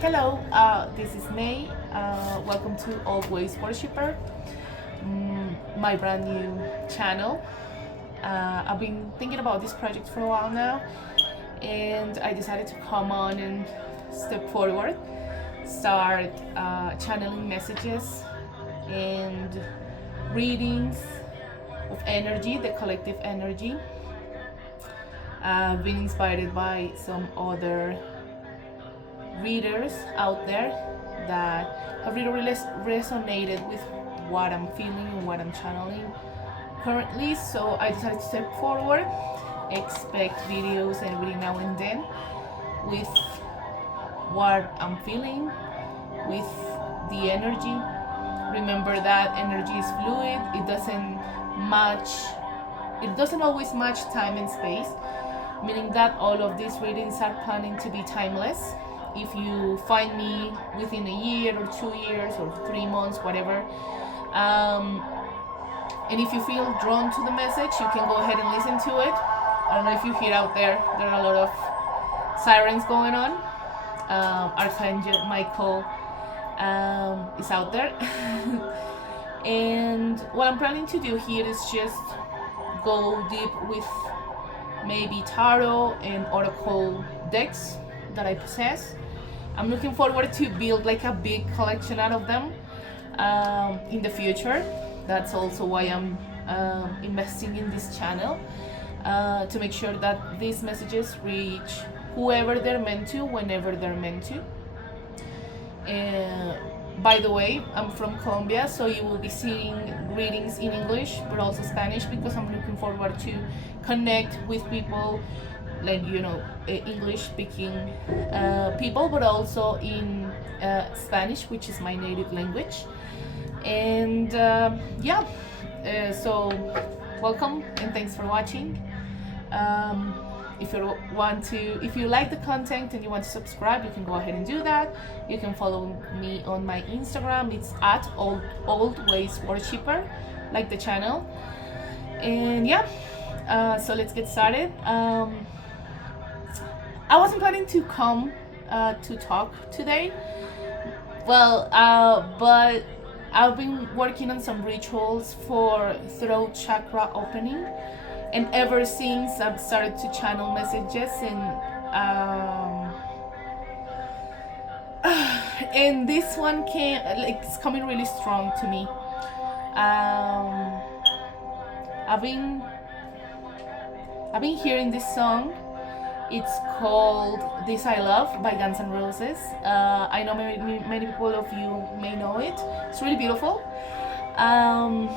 Hello, this is May. Welcome to Always Worshipper, my brand new channel. I've been thinking about this project for a while now, and I decided to come on and step forward, start channeling messages and readings of energy, the collective energy. I've been inspired by some other readers out there that have really resonated with what I'm feeling and what I'm channeling currently. So I decided to step forward, expect videos and reading now and then with what I'm feeling, with the energy. Remember that energy is fluid. It doesn't always match time and space, meaning that all of these readings are planning to be timeless. If you find me within a year or 2 years or 3 months, whatever, and if you feel drawn to the message, you can go ahead and listen to it. I don't know if you hear out there, there are a lot of sirens going on. Archangel Michael is out there. And what I'm planning to do here is just go deep with maybe tarot and oracle decks that I possess. I'm looking forward to build like a big collection out of them in the future. That's also why I'm investing in this channel, to make sure that these messages reach whoever they're meant to, whenever they're meant to. By the way, I'm from Colombia, so you will be seeing readings in English but also Spanish, because I'm looking forward to connect with people like English speaking people, but also in Spanish, which is my native language. And so welcome and thanks for watching. If you like the content and you want to subscribe, you can go ahead and do that. You can follow me on my Instagram. It's at Always Worshipper, like the channel. And so let's get started. I wasn't planning to come to talk today. But I've been working on some rituals for throat chakra opening, and ever since I've started to channel messages, and this one it's coming really strong to me. I've been hearing this song. It's called This I Love by Guns N' Roses. I know many people of you may know it. It's really beautiful. And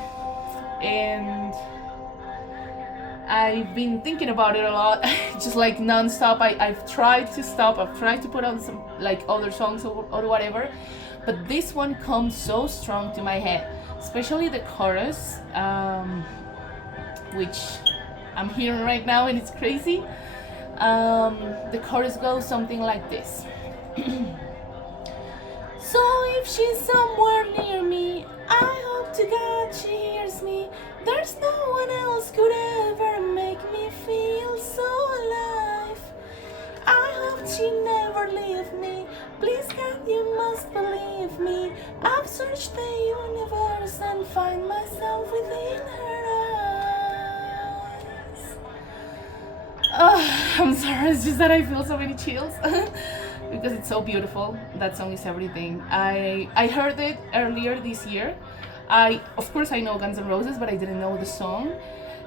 I've been thinking about it a lot, just like non-stop. I've tried to stop. I've tried to put on some like other songs or whatever. But this one comes so strong to my head, especially the chorus, which I'm hearing right now, and it's crazy. The chorus goes something like this. So if she's somewhere near me, I hope to God she hears me. There's no one else could ever make me feel so alive. I hope she never leave me. Please God, you must believe me. I've searched the universe and find myself within her eyes. I'm sorry, it's just that I feel so many chills because it's so beautiful. That song is everything. I heard it earlier this year. Of course I know Guns N' Roses, but I didn't know the song.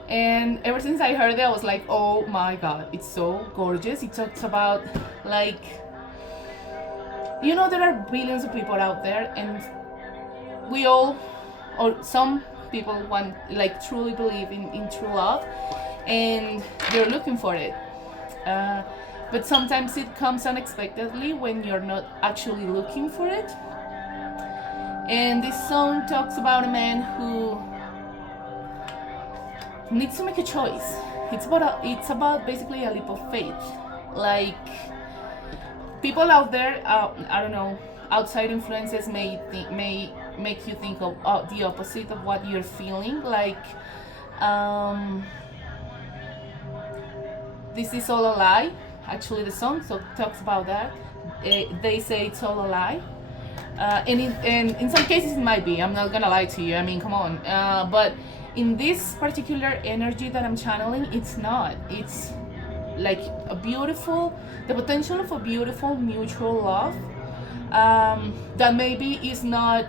And ever since I heard it, I was like, oh my god, it's so gorgeous. It talks about there are billions of people out there, and we all, or some people truly believe in true love, and they're looking for it. But sometimes it comes unexpectedly when you're not actually looking for it. And this song talks about a man who needs to make a choice. It's about basically a leap of faith. Like, people out there, I don't know, outside influences may make you think of the opposite of what you're feeling. Like, this is all a lie. Actually, the song talks about that. they say it's all a lie. And in some cases it might be. I'm not gonna lie to you. I mean, come on. But in this particular energy that I'm channeling, it's not. It's like a beautiful, the potential of a beautiful mutual love that maybe is not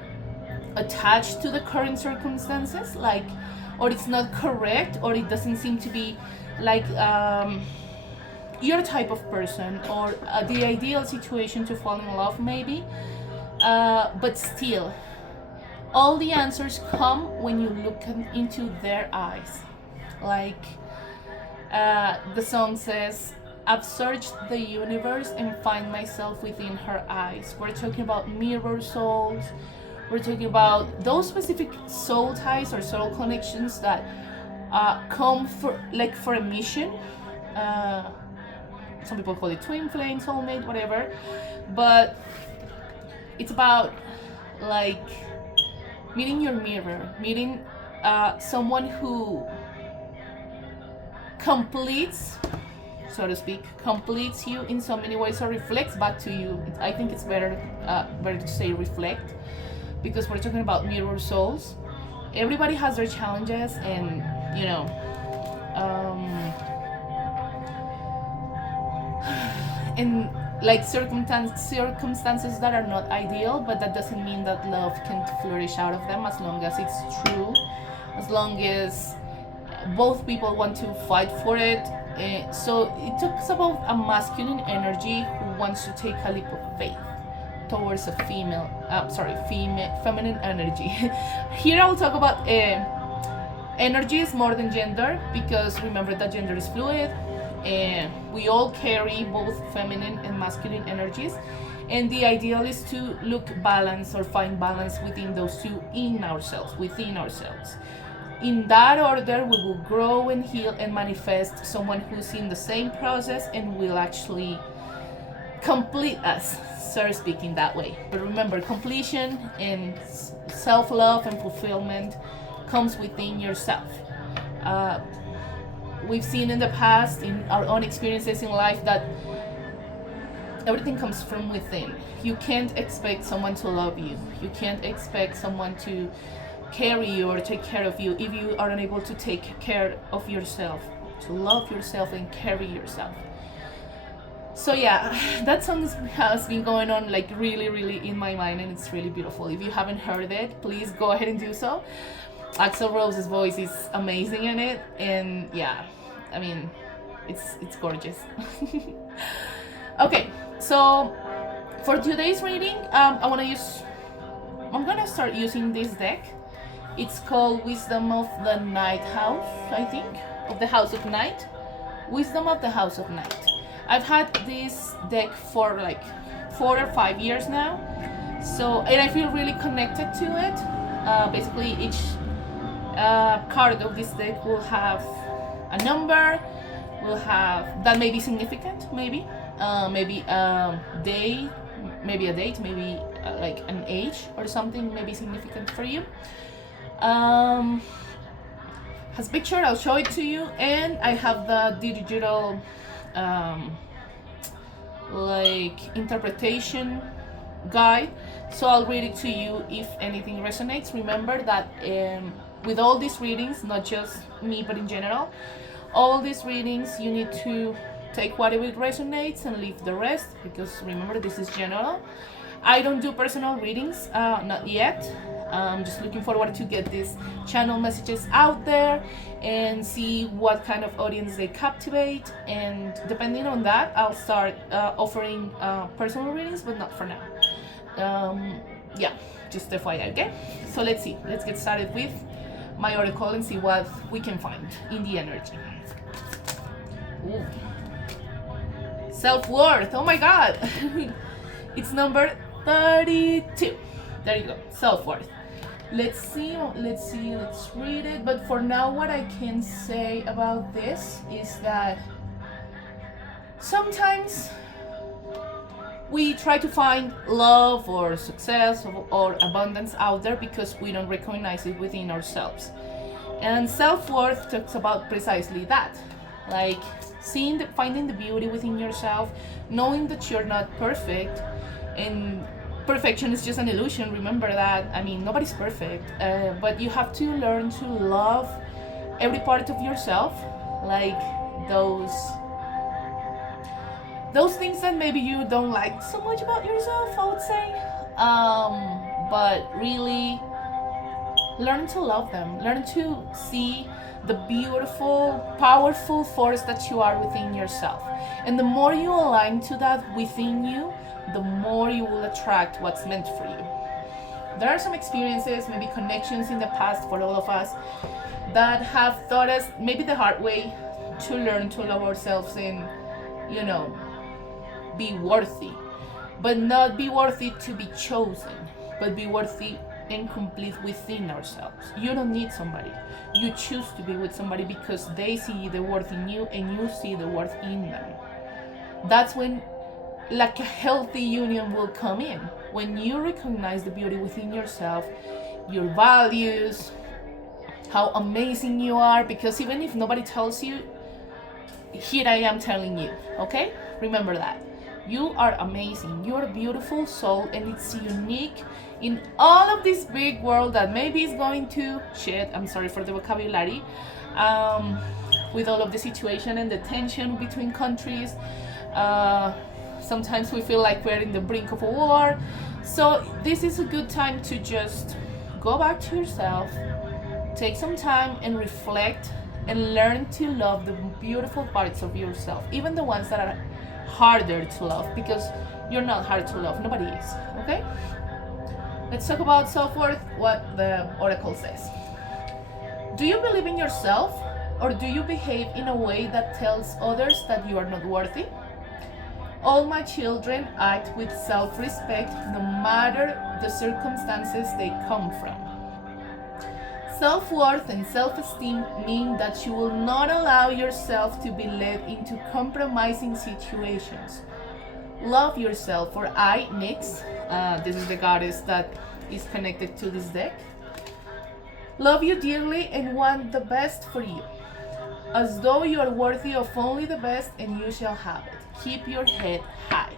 attached to the current circumstances, like, or it's not correct, or it doesn't seem to be like your type of person, or the ideal situation to fall in love maybe, but still all the answers come when you look into their eyes. Like the song says, I've searched the universe and find myself within her eyes. We're talking about mirror souls. We're talking about those specific soul ties or soul connections that come for a mission. Some people call it twin flame, soulmate, whatever. But it's about like meeting your mirror, meeting someone who completes, so to speak, completes you in so many ways, or reflects back to you. I think it's better to say reflect, because we're talking about mirror souls. Everybody has their challenges, and you know, and like circumstances that are not ideal, but that doesn't mean that love can't flourish out of them, as long as it's true, as long as both people want to fight for it. So it talks about a masculine energy who wants to take a leap of faith towards a feminine energy. Here I'll talk about energies more than gender, because remember that gender is fluid, and we all carry both feminine and masculine energies, and the ideal is to look balance or find balance within those two, within ourselves. In that order, we will grow and heal and manifest someone who's in the same process and will actually complete us, so to speak, in that way. But remember, completion and self-love and fulfillment comes within yourself. We've seen in the past, in our own experiences in life, that everything comes from within. You can't expect someone to love you. You can't expect someone to carry you or take care of you if you are unable to take care of yourself, to love yourself and carry yourself. So yeah, that song has been going on like really in my mind, and it's really beautiful. If you haven't heard it, please go ahead and do so. Axl Rose's voice is amazing in it, and yeah, I mean, it's gorgeous. Okay, so for today's reading, I'm gonna start using this deck. It's called Wisdom of the Night House, I think, of the House of Night. Wisdom of the House of Night. I've had this deck for like 4 or 5 years now, so, and I feel really connected to it. Basically, each card of this deck will have a number, will have that may be significant, maybe a date, maybe like an age or something may be significant for you. Has a picture, I'll show it to you, and I have the digital like interpretation guide, so I'll read it to you if anything resonates. Remember that with all these readings, not just me but in general, all these readings you need to take whatever resonates and leave the rest, because remember, this is general. I don't do personal readings, not yet. I'm just looking forward to get these channel messages out there and see what kind of audience they captivate, and depending on that, I'll start offering personal readings, but not for now. Yeah, just FYI, okay? So let's see. Let's get started with my oracle and see what we can find in the energy. Ooh. Self-worth. Oh my god. It's number 32. There you go. Self-worth. Let's read it. But for now, what I can say about this is that sometimes we try to find love or success or abundance out there because we don't recognize it within ourselves. And self-worth talks about precisely that. like finding the beauty within yourself, knowing that you're not perfect, and perfection is just an illusion. Remember that. I mean, nobody's perfect, but you have to learn to love every part of yourself, like those things that maybe you don't like so much about yourself, I would say. But really learn to love them, learn to see the beautiful, powerful force that you are within yourself. And the more you align to that within you, the more you will attract what's meant for you. There are some experiences, maybe connections in the past for all of us, that have taught us maybe the hard way to learn to love ourselves and, be worthy. But not be worthy to be chosen, but be worthy and complete within ourselves. You don't need somebody. You choose to be with somebody because they see the worth in you and you see the worth in them. That's when like a healthy union will come in. When you recognize the beauty within yourself, your values, how amazing you are, because even if nobody tells you, here I am telling you, okay? Remember that. You are amazing. You're a beautiful soul, and it's unique in all of this big world that maybe is going to shit. I'm sorry for the vocabulary. With all of the situation and the tension between countries, sometimes we feel like we're in the brink of a war. So this is a good time to just go back to yourself, take some time and reflect, and learn to love the beautiful parts of yourself, even the ones that are harder to love, because you're not hard to love. Nobody is. Okay? Let's talk about self-worth, what the oracle says. Do you believe in yourself, or do you behave in a way that tells others that you are not worthy? All my children act with self-respect no matter the circumstances they come from. Self-worth and self-esteem mean that you will not allow yourself to be led into compromising situations. Love yourself, for I, Nyx, this is the goddess that is connected to this deck, love you dearly and want the best for you, as though you are worthy of only the best and you shall have it. Keep your head high.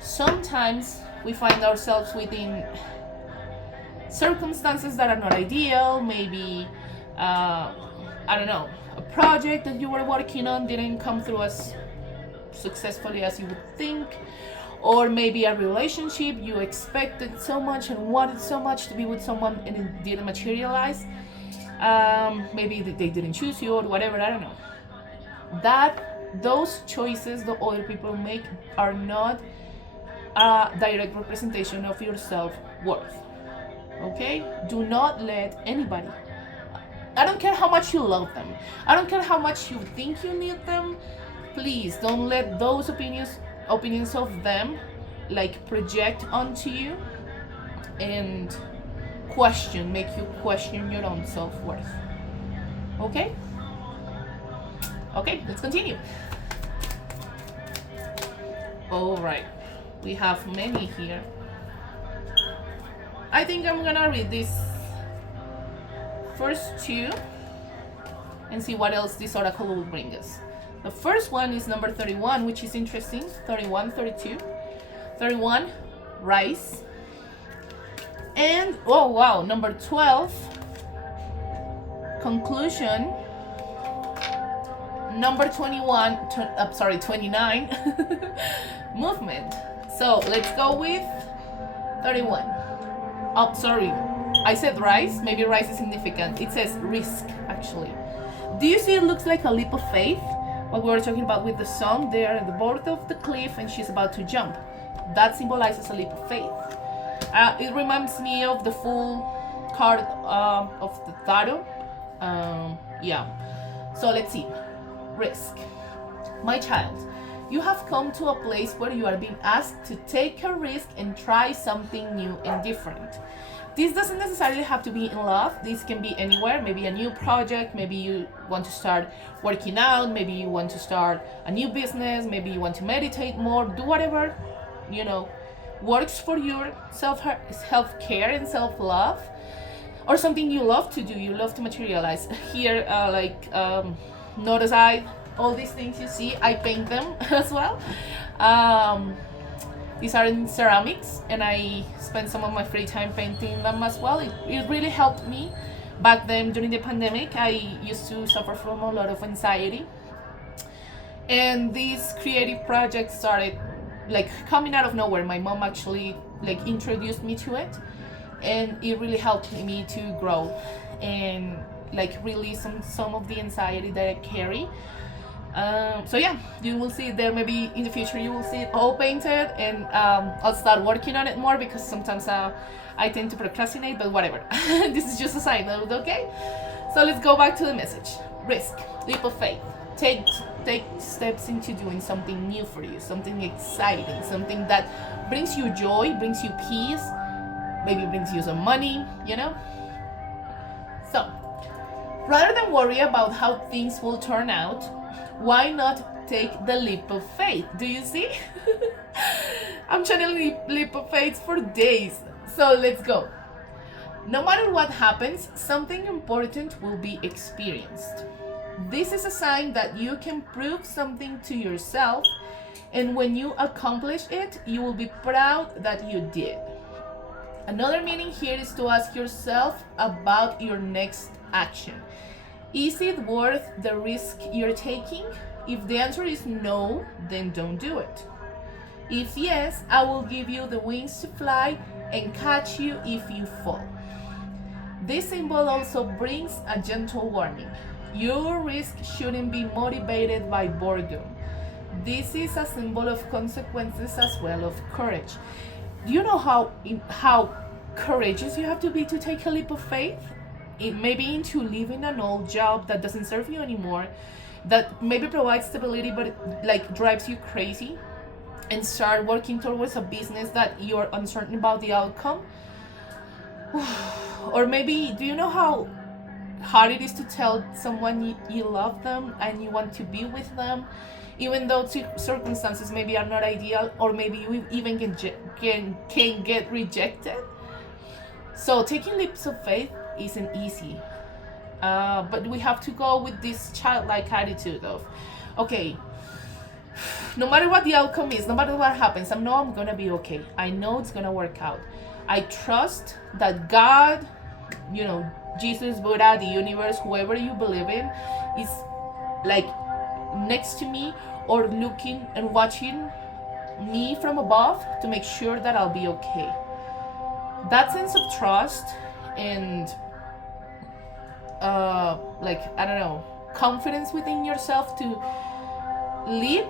Sometimes we find ourselves within circumstances that are not ideal. Maybe I don't know, a project that you were working on didn't come through as successfully as you would think, or maybe a relationship you expected so much and wanted so much to be with someone and it didn't materialize. Maybe they didn't choose you or whatever, I don't know. Those choices that other people make are not a direct representation of your self-worth. Okay? Do not let anybody, I don't care how much you love them, I don't care how much you think you need them, please don't let those opinions of them like project onto you and make you question your own self-worth. Okay? Okay, let's continue. All right, we have many here. I think I'm gonna read these first two and see what else this oracle will bring us. The first one is number 31, which is interesting. 31, 32. 31, rise. And, oh wow, number 12, conclusion. Number 29, movement. So let's go with 31. Oh, sorry, I said rise. Maybe rise is significant. It says risk, actually. Do you see it looks like a leap of faith? What we were talking about with the sun, they're at the border of the cliff and she's about to jump. That symbolizes a leap of faith. It reminds me of the full card of the tarot. Yeah. So let's see. Risk. My child, you have come to a place where you are being asked to take a risk and try something new and different. This doesn't necessarily have to be in love. This can be anywhere. Maybe a new project. Maybe you want to start working out. Maybe you want to start a new business. Maybe you want to meditate more. Do whatever, works for your self-care and self-love, or something you love to do, you love to materialize. Here, notice I All these things you see, I paint them as well. Um, these are in ceramics, and I spend some of my free time painting them as well. It really helped me. Back then, during the pandemic, I used to suffer from a lot of anxiety, and these creative projects started like coming out of nowhere. My mom actually like introduced me to it, and it really helped me to grow and like release some of the anxiety that I carry. So yeah, you will see it there. Maybe in the future you will see it all painted, and I'll start working on it more, because sometimes I tend to procrastinate, but whatever. This is just a side note, okay? So let's go back to the message. Risk, leap of faith. Take steps into doing something new for you, something exciting, something that brings you joy, brings you peace, maybe brings you some money, you know? So, rather than worry about how things will turn out, why not take the leap of faith? Do you see? I'm channeling leap of faith for days. So let's go. No matter what happens, something important will be experienced. This is a sign that you can prove something to yourself, and when you accomplish it, you will be proud that you did. Another meaning here is to ask yourself about your next action. Is it worth the risk you're taking? If the answer is no, then don't do it. If yes, I will give you the wings to fly and catch you if you fall. This symbol also brings a gentle warning. Your risk shouldn't be motivated by boredom. This is a symbol of consequences as well of courage. Do you know how courageous you have to be to take a leap of faith? Maybe into leaving an old job that doesn't serve you anymore, that maybe provides stability but like drives you crazy, and start working towards a business that you're uncertain about the outcome. Or maybe, do you know how hard it is to tell someone you love them and you want to be with them, even though circumstances maybe are not ideal, or maybe you even can get rejected? So taking leaps of faith isn't easy, but we have to go with this childlike attitude of, okay, no matter what the outcome is, no matter what happens, I know I'm gonna be okay. I know it's gonna work out. I trust that God, you know, Jesus, Buddha, the universe, whoever you believe in, is like next to me, or looking and watching me from above to make sure that I'll be okay. That sense of trust and like, I don't know, confidence within yourself to leap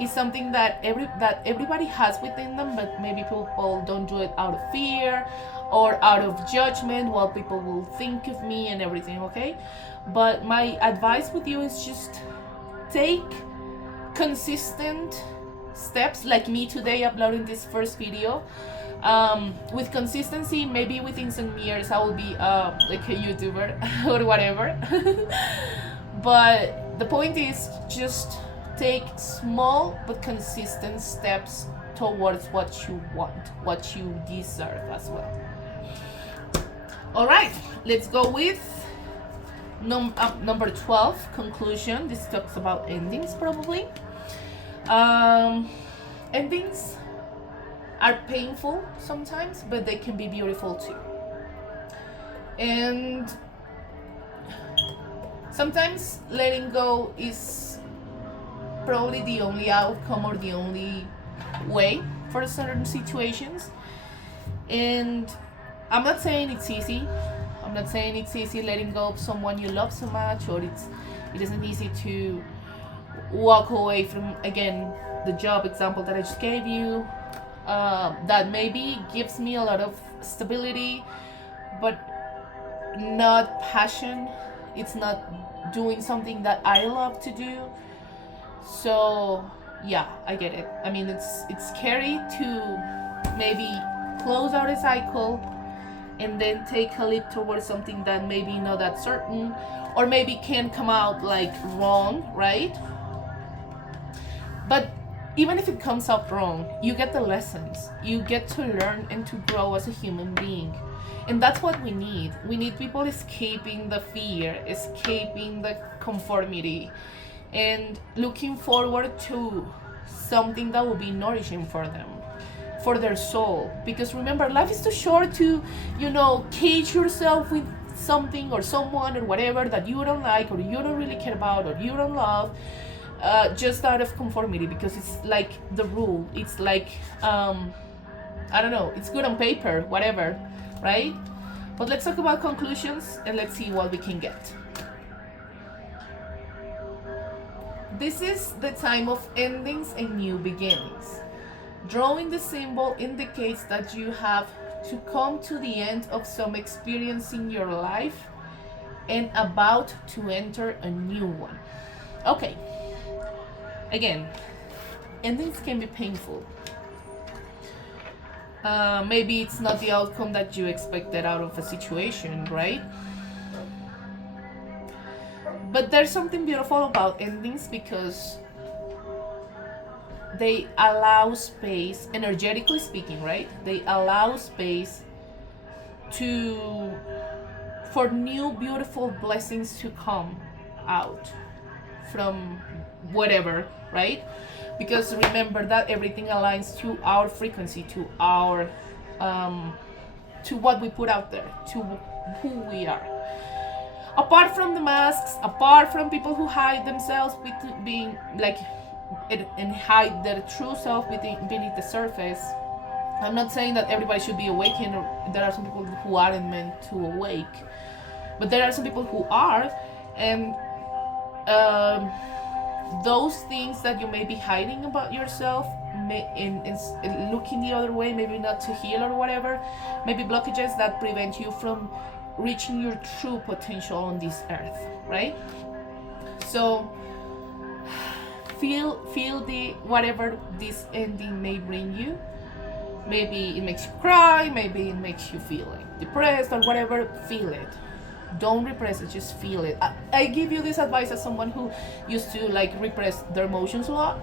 is something that everybody has within them, but maybe people don't do it out of fear or out of judgment, what people will think of me and everything, okay? But my advice with you is just take consistent steps, like me today uploading this first video. With consistency, maybe within some years I will be like a YouTuber or whatever. But the point is, just take small but consistent steps towards what you want, what you deserve as well. All right, let's go with number 12, conclusion. This talks about endings, probably. Endings are painful sometimes, but they can be beautiful too. And sometimes letting go is probably the only outcome or the only way for certain situations. And I'm not saying it's easy. I'm not saying it's easy letting go of someone you love so much, or it isn't easy to walk away from, again, the job example that I just gave you, that maybe gives me a lot of stability, but not passion. It's not doing something that I love to do. So yeah, I get it. I mean, it's scary to maybe close out a cycle and then take a leap towards something that maybe not that certain, or maybe can come out like wrong, right? But even if it comes out wrong, you get the lessons. You get to learn and to grow as a human being. And that's what we need. We need people escaping the fear, escaping the conformity, and looking forward to something that will be nourishing for them, for their soul. Because remember, life is too short to, cage yourself with something or someone or whatever that you don't like or you don't really care about or you don't love, just out of conformity, because it's like the rule. It's like, I don't know, it's good on paper, whatever, right? But let's talk about conclusions and let's see what we can get. This is the time of endings and new beginnings. Drawing the symbol indicates that you have to come to the end of some experience in your life and about to enter a new one. Okay. Again, endings can be painful. Maybe it's not the outcome that you expected out of a situation, right? But there's something beautiful about endings because they allow space, energetically speaking, right? They allow space for new beautiful blessings to come out from whatever, right? Because remember that everything aligns to our frequency, to our to what we put out there, to who we are. Apart from the masks, apart from people who hide themselves being like and hide their true self beneath the surface, I'm not saying that everybody should be awakened, or there are some people who aren't meant to awake, but there are some people who are, and those things that you may be hiding about yourself, in looking the other way, maybe not to heal or whatever, maybe blockages that prevent you from reaching your true potential on this earth, right? So feel the whatever this ending may bring you. Maybe it makes you cry, maybe it makes you feel like depressed or whatever. Feel it. Don't repress it, just feel it. I give you this advice as someone who used to like repress their emotions a lot.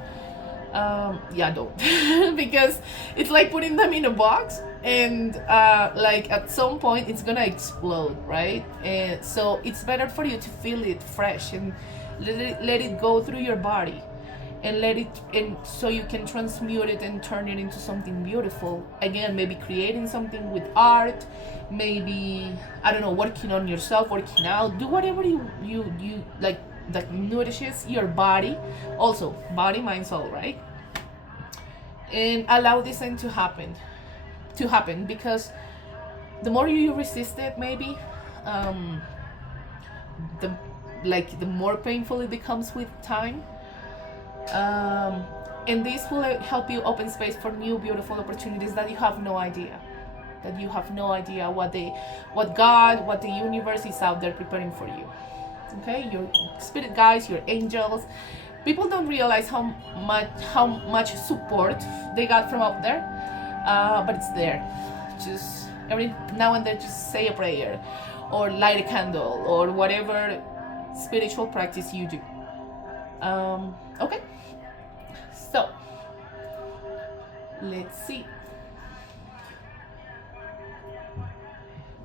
Don't because it's like putting them in a box, and like at some point it's gonna explode, right? And so it's better for you to feel it fresh and let it go through your body, and so you can transmute it and turn it into something beautiful. Again, maybe creating something with art, maybe, I don't know, working on yourself, working out, do whatever you like that nourishes your body. Also, body, mind, soul, right? And allow this thing to happen, because the more you resist it, maybe the more painful it becomes with time. And this will help you open space for new beautiful opportunities that you have no idea what God, what the universe is out there preparing for you. Okay, your spirit guides, your angels. People don't realize how much support they got from up there, but it's there. Just every now and then, just say a prayer or light a candle or whatever spiritual practice you do. Okay, so let's see.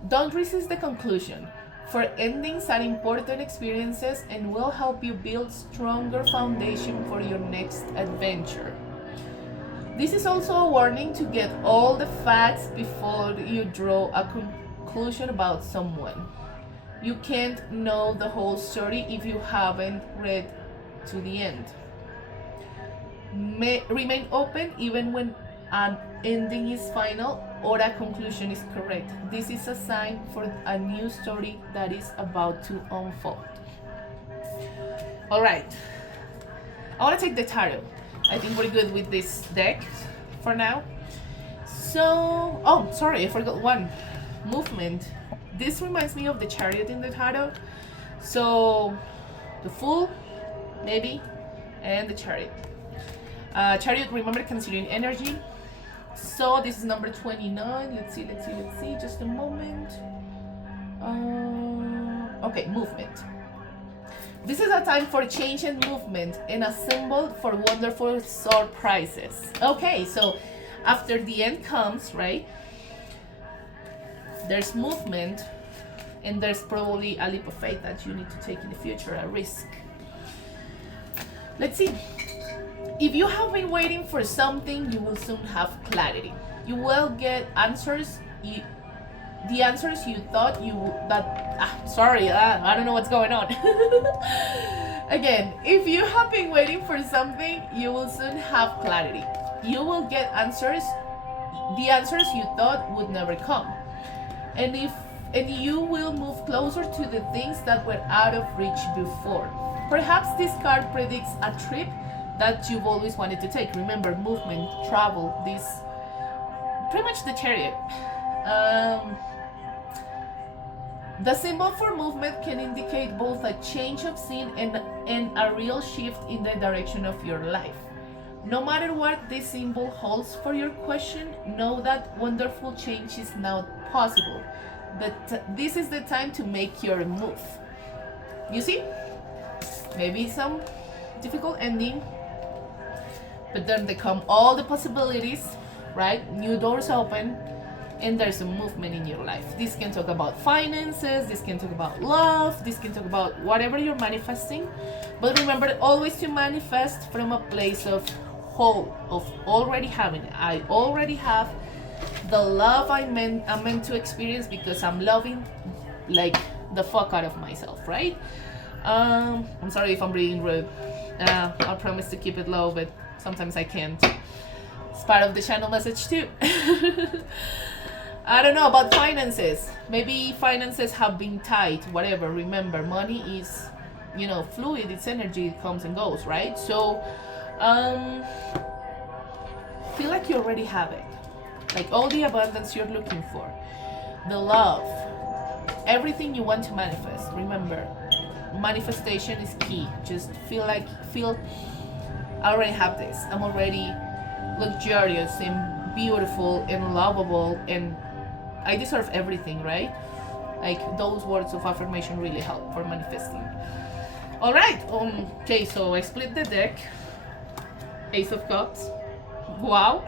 Don't resist the conclusion, for endings are important experiences and will help you build stronger foundation for your next adventure. This is also a warning to get all the facts before you draw a conclusion about someone. You can't know the whole story if you haven't read to the end. Remain open even when an ending is final or a conclusion is correct. This is a sign for a new story that is about to unfold. All right, I want to take the tarot. I think we're good with this deck for now. So, oh, sorry, I forgot one. Movement. This reminds me of the Chariot in the tarot. So, the Fool, maybe, and the Chariot. Chariot, remember, considering energy. So this is number 29. Let's see. Just a moment. Okay, movement. This is a time for change and movement and a symbol for wonderful surprises. Okay, so after the end comes, right? There's movement, and there's probably a leap of faith that you need to take in the future, a risk. Let's see. If you have been waiting for something, you will soon have clarity. You will get answers. The answers you thought you I don't know what's going on. Again, if you have been waiting for something, you will soon have clarity. You will get answers, the answers you thought would never come. And you will move closer to the things that were out of reach before. Perhaps this card predicts a trip that you've always wanted to take. Remember, movement, travel, this pretty much the Chariot. The symbol for movement can indicate both a change of scene and a real shift in the direction of your life. No matter what this symbol holds for your question, know that wonderful change is now possible. But this is the time to make your move. You see? Maybe some difficult ending, but then they come all the possibilities, right? New doors open, and there's a movement in your life. This can talk about finances, this can talk about love, this can talk about whatever you're manifesting. But remember always to manifest from a place of whole, of already having it. I already have the love I'm meant to experience because I'm loving like the fuck out of myself, right? I'm sorry if I'm being rude. I'll promise to keep it low, but sometimes I can't. It's part of the channel message too. I don't know about finances. Maybe finances have been tight, whatever. Remember, money is, fluid, it's energy, it comes and goes, right? So, feel like you already have it. Like all the abundance you're looking for. The love. Everything you want to manifest. Remember, manifestation is key. Just feel I already have this. I'm already luxurious and beautiful and lovable and I deserve everything, right? Like those words of affirmation really help for manifesting. All right. Okay, so I split the deck. Ace of Cups. Wow.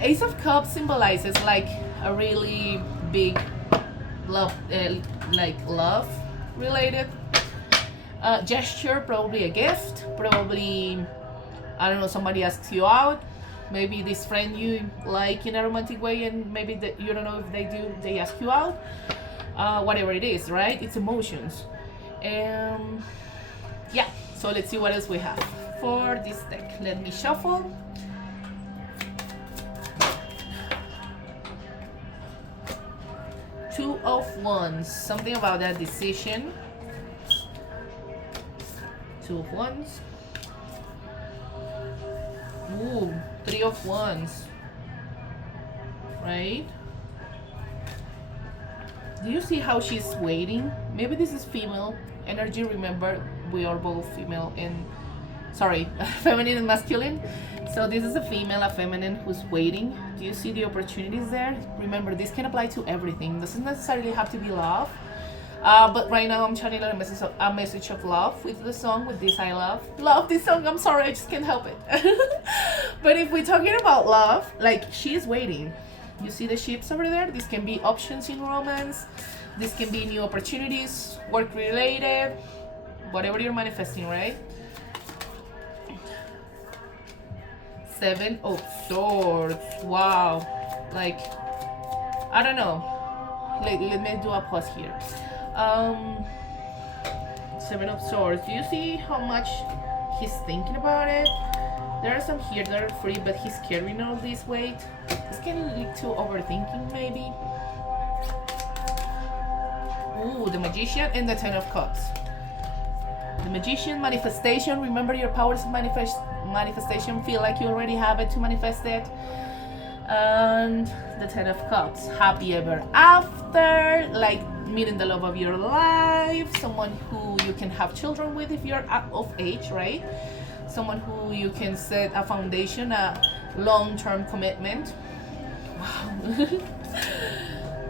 Ace of Cups symbolizes like a really big love, love related gesture, probably a gift, probably, I don't know, somebody asks you out, maybe this friend you like in a romantic way and maybe you don't know if they ask you out, whatever it is, right? It's emotions. Yeah, so let's see what else we have for this deck. Let me shuffle. Two of Wands, something about that decision. Two of Wands. Ooh, Three of Wands. Right? Do you see how she's waiting? Maybe this is female energy. Remember, we are both female and feminine and masculine. So this is a female, a feminine who's waiting. Do you see the opportunities there? Remember, this can apply to everything. Doesn't necessarily have to be love. But right now I'm channeling a message of love with the song, with this I love this song. I'm sorry, I just can't help it. But if we're talking about love, like she's waiting. You see the ships over there? This can be options in romance. This can be new opportunities, work related, whatever you're manifesting, right? Seven of Swords. Wow. Like, I don't know. Let me do a pause here. Seven of Swords. Do you see how much he's thinking about it? There are some here that are free, but he's carrying all this weight. This can lead to overthinking, maybe. Ooh, the Magician and the Ten of Cups. The Magician, manifestation. Remember your powers of manifestation. Feel like you already have it to manifest it. And the Ten of Cups. Happy ever after. Like meeting the love of your life. Someone who you can have children with if you're of age, right? Someone who you can set a foundation, a long-term commitment. Wow.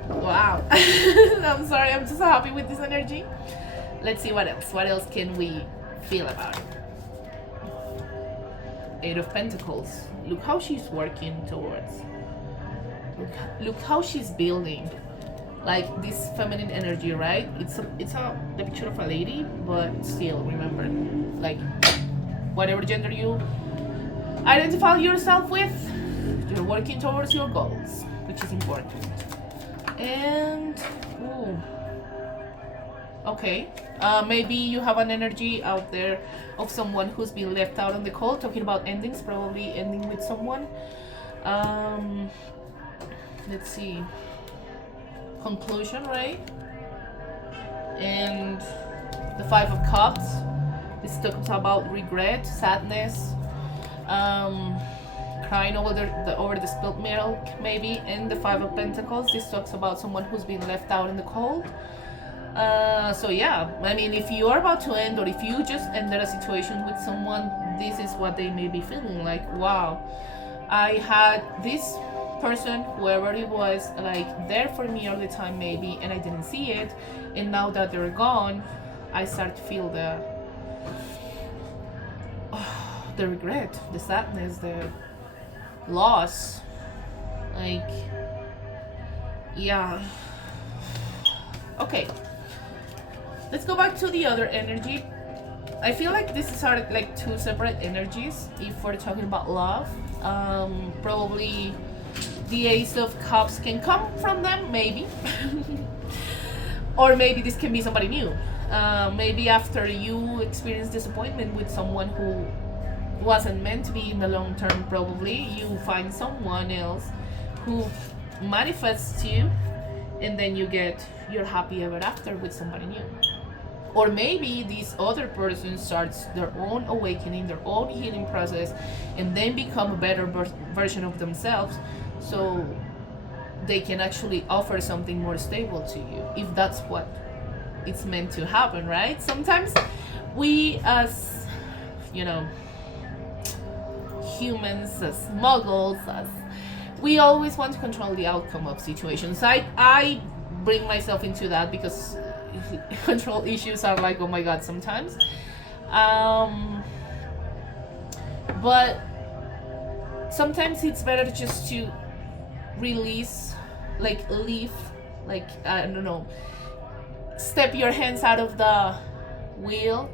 Wow. I'm sorry, I'm just so happy with this energy. Let's see what else. What else can we feel about it? Eight of Pentacles. Look how she's working towards. Look how she's building. like this feminine energy, right? It's a the picture of a lady, but still remember, like whatever gender you identify yourself with, you're working towards your goals, which is important. And ooh, okay, maybe you have an energy out there of someone who's been left out on the cold, talking about endings, probably ending with someone. um let's see, conclusion, right? And the Five of Cups, this talks about regret, sadness, um crying over the spilled milk, maybe. And the Five of Pentacles, this talks about someone who's been left out in the cold. So yeah, I mean, if you are about to end, or if you just ended a situation with someone, this is what they may be feeling like. Wow, I had this person, whoever it was, like there for me all the time, maybe, and I didn't see it. And now that they're gone, I start to feel the regret, the sadness, the loss. Like, yeah. Okay, let's go back to the other energy. I feel like this are like two separate energies if we're talking about love. Probably the Ace of Cups can come from them, maybe. Or maybe this can be somebody new. Maybe after you experience disappointment with someone who wasn't meant to be in the long term, probably you find someone else who manifests you, and then you get your happy ever after with somebody new. Or maybe this other person starts their own awakening, their own healing process, and then become a better version of themselves, so they can actually offer something more stable to you, if that's what it's meant to happen, right? Sometimes we, as humans, as muggles, as we always want to control the outcome of situations. I bring myself into that because control issues are like, oh my god, sometimes. But sometimes it's better just to release, like leave, like, I don't know, step your hands out of the wheel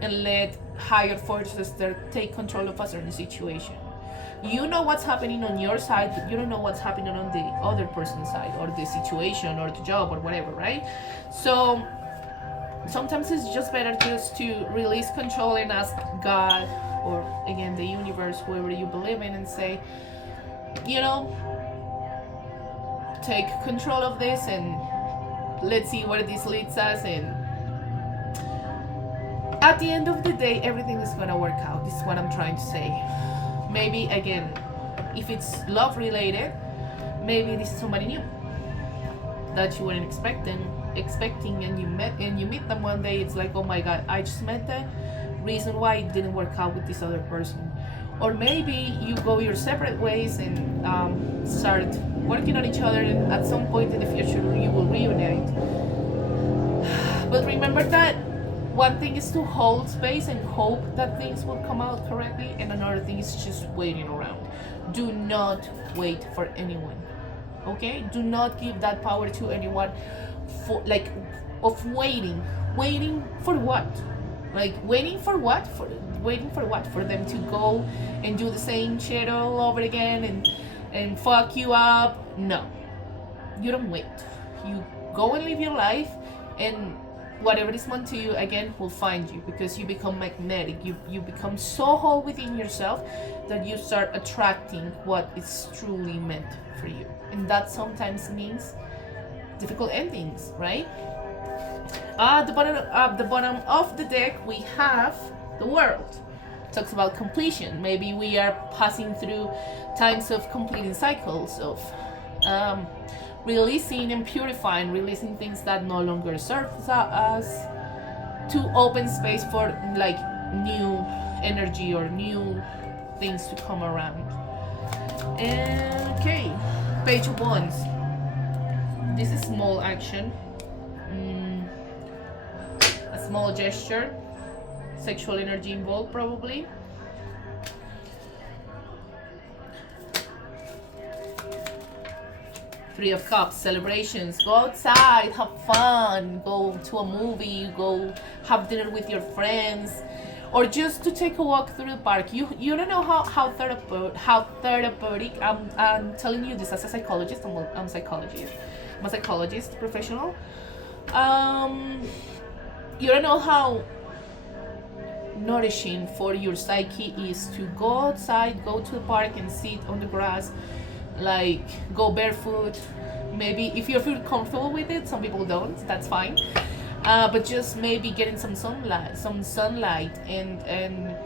and let higher forces take control of a certain situation. You know what's happening on your side, but you don't know what's happening on the other person's side, or the situation, or the job, or whatever, right? So sometimes it's just better just to release control and ask God, or again the universe, whoever you believe in, and say, take control of this, and let's see where this leads us. And at the end of the day, everything is gonna work out. This is what I'm trying to say. Maybe again, if it's love related, maybe this is somebody new that you weren't expecting, and you meet them one day. It's like, oh my god, I just met the reason why it didn't work out with this other person. Or maybe you go your separate ways and start working on each other, and at some point in the future you will reunite. But remember that one thing is to hold space and hope that things will come out correctly, and another thing is just waiting around. Do not wait for anyone, okay? Do not give that power to anyone, for like, of waiting for what? Like, waiting for what? For them to go and do the same shit all over again and fuck you up? No, you don't wait. You go and live your life, and whatever is meant to you, again, will find you, because you become magnetic. You become so whole within yourself that you start attracting what is truly meant for you. And that sometimes means difficult endings, right? At the bottom of the deck, we have the World. It talks about completion. Maybe we are passing through times of completing cycles of releasing and purifying, releasing things that no longer serve us, to open space for like new energy or new things to come around. And okay, Page of Wands. This is small action, a small gesture, sexual energy involved probably. Three of Cups, celebrations. Go outside, have fun, go to a movie, go have dinner with your friends, or just to take a walk through the park. You don't know how therapeutic. I'm telling you this as a psychologist. I'm a psychologist. I'm a psychologist professional. You don't know how nourishing for your psyche is to go outside, go to the park and sit on the grass, like go barefoot. Maybe if you feel comfortable with it, some people don't, that's fine. But just maybe getting some sunlight and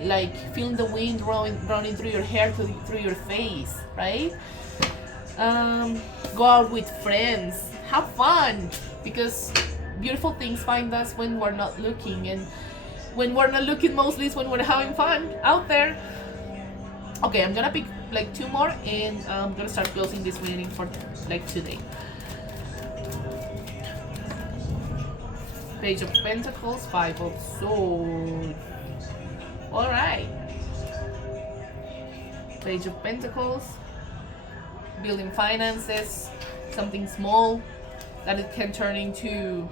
like feeling the wind running through your hair, through your face, right? Go out with friends, have fun, because beautiful things find us when we're not looking, and when we're not looking mostly is when we're having fun out there. Okay, I'm gonna pick like two more and I'm gonna start closing this reading for like today. Page of Pentacles, Five of Swords. Alright. Page of Pentacles. Building finances. Something small that it can turn into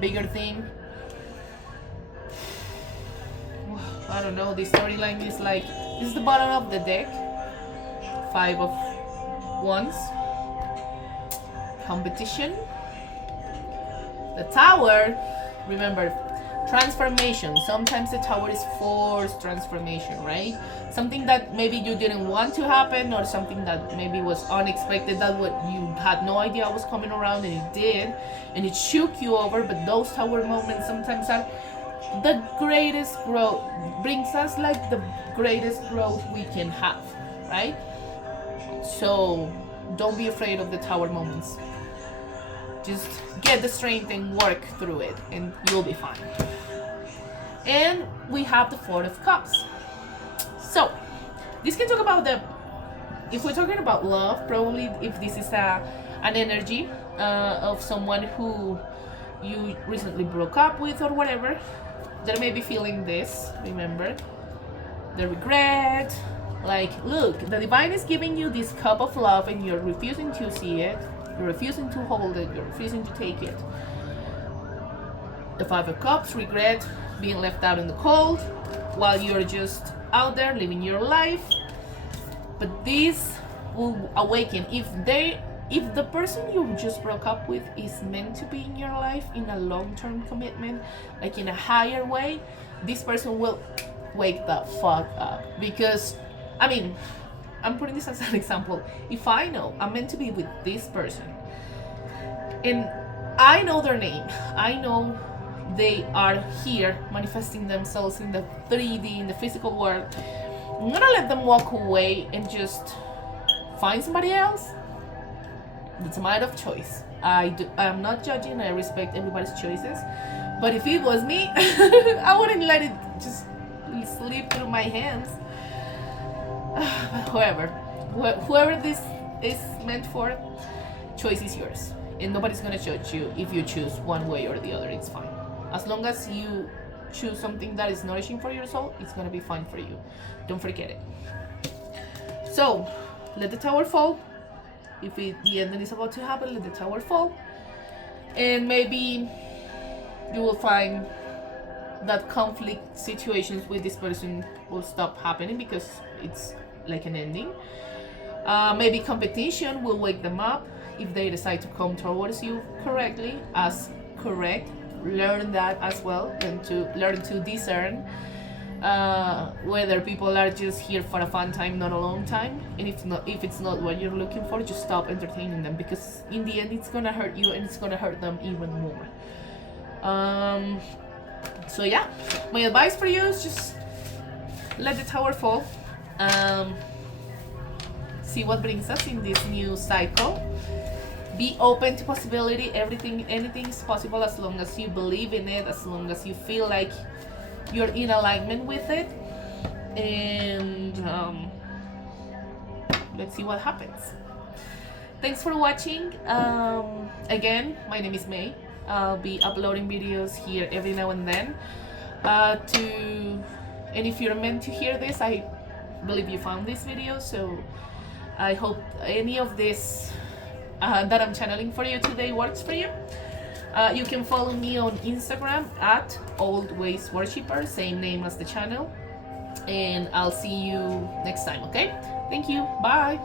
bigger thing. I don't know, this storyline is like, this is the bottom of the deck. Five of Wands. Competition. The Tower, remember, transformation. Sometimes the Tower is forced transformation, right? Something that maybe you didn't want to happen, or something that maybe was unexpected, that what you had no idea was coming around, and it did, and it shook you over. But those Tower moments sometimes are the greatest growth, brings us like the greatest growth we can have, right? So don't be afraid of the Tower moments. Just get the strength and work through it and you'll be fine. And we have the Four of Cups. So this can talk about if we're talking about love, probably if this is an energy of someone who you recently broke up with or whatever, they may be feeling this, remember, the regret, like, look, the divine is giving you this cup of love and you're refusing to see it, you're refusing to hold it, you're refusing to take it. The Five of Cups, regret, being left out in the cold while you're just out there living your life. But this will awaken if the person you just broke up with is meant to be in your life in a long-term commitment, like in a higher way, this person will wake the fuck up. Because, I mean, I'm putting this as an example. If I know I'm meant to be with this person, and I know their name, I know they are here manifesting themselves in the 3D, in the physical world, I'm gonna let them walk away and just find somebody else. It's a matter of choice. I'm not judging, I respect everybody's choices. But if it was me, I wouldn't let it just slip through my hands. Whoever this is meant for, choice is yours. And nobody's gonna judge you if you choose one way or the other, it's fine. As long as you choose something that is nourishing for your soul, it's gonna be fine for you. Don't forget it. So, let the Tower fall. If the ending is about to happen, let the Tower fall. And maybe you will find that conflict situations with this person will stop happening because it's like an ending. Maybe competition will wake them up if they decide to come towards you correctly, as correct. Learn that as well, and to learn to discern whether people are just here for a fun time, not a long time. And if it's not what you're looking for, just stop entertaining them, because in the end it's gonna hurt you and it's gonna hurt them even more. So yeah, my advice for you is just let the Tower fall. See what brings us in this new cycle. Be open to possibility. Anything's possible as long as you believe in it, as long as you feel like you're in alignment with it. And let's see what happens. Thanks for watching. Again, my name is May. I'll be uploading videos here every now and then. And if you're meant to hear this, I believe you found this video, so I hope any of this that I'm channeling for you today works for you. You can follow me on Instagram at Old Ways Worshipper, same name as the channel. And I'll see you next time, okay? Thank you. Bye.